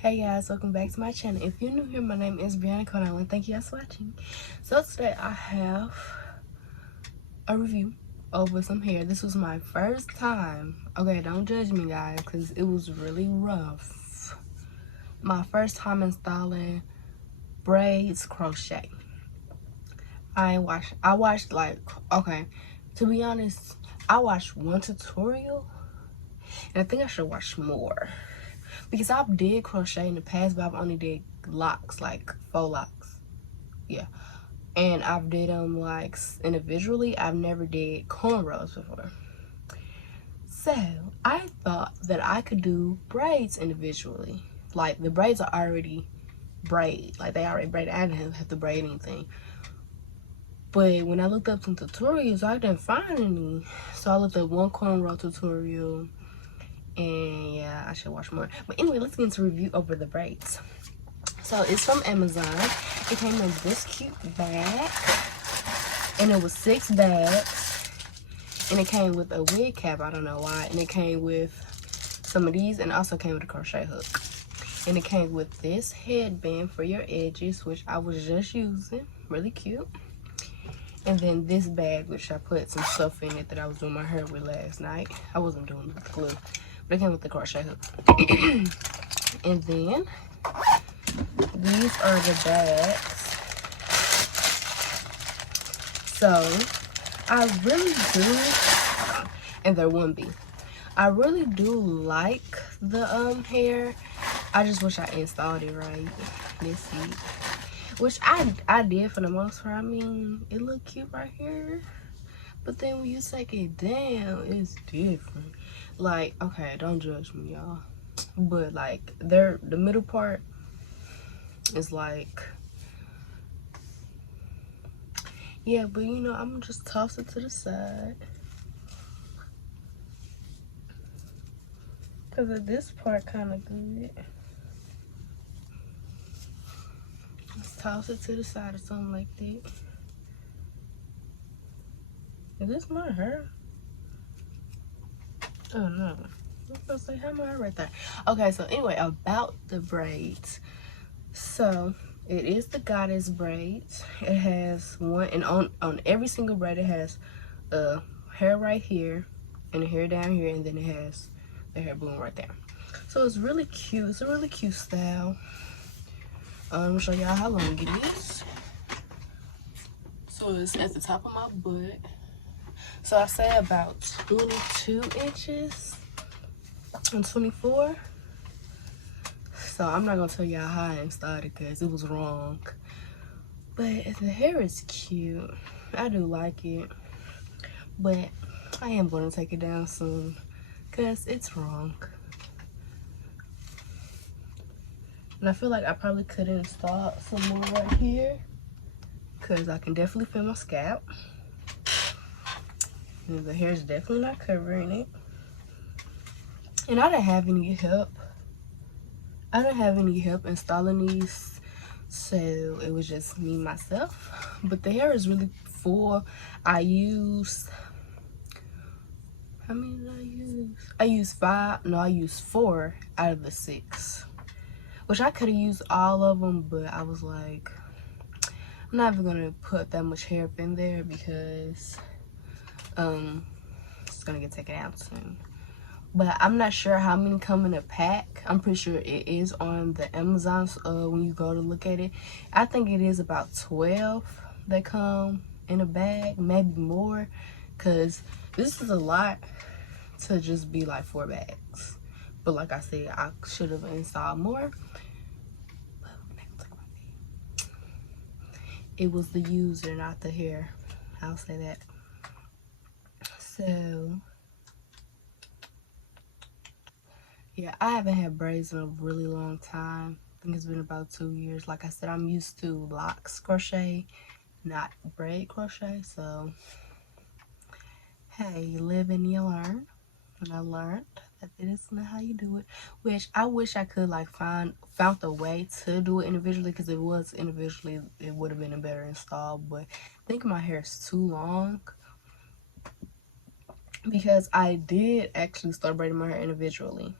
Hey guys, welcome back to my channel. If you're new here, my name is Brianna Cornell and thank you guys for watching. So today I have a review over some hair. This was my first time. Okay, don't judge me guys because it was really rough. My first time installing braids crochet. I watched like, okay, to be honest, I watched one tutorial and I think I should watch more. Because I've did crochet in the past, but I've only did locks, like faux locks. Yeah. And I've did them like individually. I've never did cornrows before. So I thought that I could do braids individually. Like the braids are already braid. Like they already braided. I didn't have to braid anything. But when I looked up some tutorials, I didn't find any. So I looked up one cornrow tutorial. And yeah, I should watch more. But anyway, let's get into review over the braids. So it's from Amazon. It came in this cute bag. And it was 6 bags. And it came with a wig cap, I don't know why. And it came with some of these and also came with a crochet hook. And it came with this headband for your edges, which I was just using. Really cute. And then this bag, which I put some stuff in it that I was doing my hair with last night. I wasn't doing it with glue. But it came with the crochet hook. And then these are the bags. So I really do, and they're 1B. I really do like the hair. I just wish I installed it right. Let's see. Which I did for the most part. I mean, it look cute right here. But then when you take it down, it's different. Like, okay, don't judge me, y'all. But like, the middle part is like, yeah, but you know, I'm gonna just toss it to the side. Cause of this part kind of good. Let's toss it to the side or something like that. Is this my hair? Oh no. I was gonna say, how my hair right there? Okay, so anyway, about the braids. So it is the Goddess braids. It has one, and on every single braid it has a hair right here and a hair down here, and then it has the hair boom right there. So it's really cute. It's a really cute style. I'm gonna show y'all how long it is. So it's at the top of my butt. So I say about 22 inches and 24. So I'm not gonna tell y'all how I installed it because it was wrong. But the hair is cute. I do like it. But I am gonna take it down soon because it's wrong. And I feel like I probably could install some more right here because I can definitely feel my scalp. And the hair is definitely not covering it. And I didn't have any help. I didn't have any help installing these. So it was just me, myself. But the hair is really full. I used, how many did I use? I used 4 out of the 6. Which I could have used all of them, but I was like, I'm not even gonna put that much hair up in there because it's gonna get taken out soon. But I'm not sure how many come in a pack. I'm pretty sure it is on the Amazon when you go to look at it. I think it is about 12 that come in a bag, maybe more, because this is a lot to just be like 4 bags. But like I said, I should have installed more. It was the user, not the hair. I'll say that. So yeah, I haven't had braids in a really long time. I think it's been about 2 years. Like I said, I'm used to Locs crochet, not braid crochet. So hey, you live and you learn. And I learned that is not how you do it. Which I wish I could like found a way to do it individually, because if it was individually, it would have been a better install. But I think my hair is too long, because I did actually start braiding my hair individually.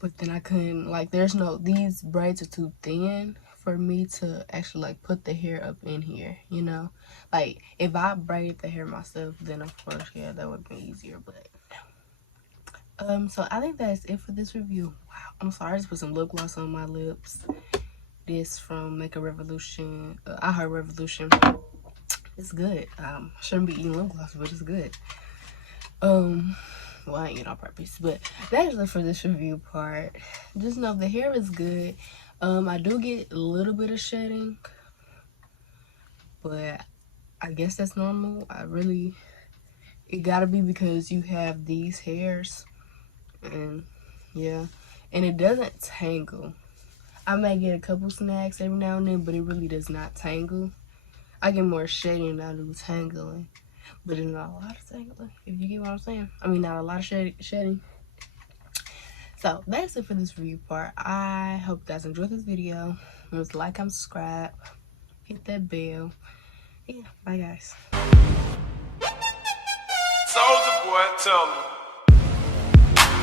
but then I couldn't, like, these braids are too thin for me to actually like put the hair up in here, you know. Like if I braided the hair myself, then of course, yeah, that would be easier. But so I think that's it for this review. Wow, I'm sorry, I just put some lip gloss on my lips. This from Make a Revolution, I Heart Revolution. It's good. Shouldn't be eating lip gloss, but it's good. Well, I ain't eat on purpose, but that's it for this review part. Just know the hair is good. I do get a little bit of shedding, but I guess that's normal. It gotta be because you have these hairs, and yeah, and it doesn't tangle. I may get a couple snags every now and then, but it really does not tangle. I get more shedding than I do tangling, but it's not a lot of tangling, if you get what I'm saying. I mean, not a lot of shedding. So that's it for this review part. I hope you guys enjoyed this video. Remember to like, comment, subscribe, hit that bell. Yeah, bye guys. Soldier boy, tell me.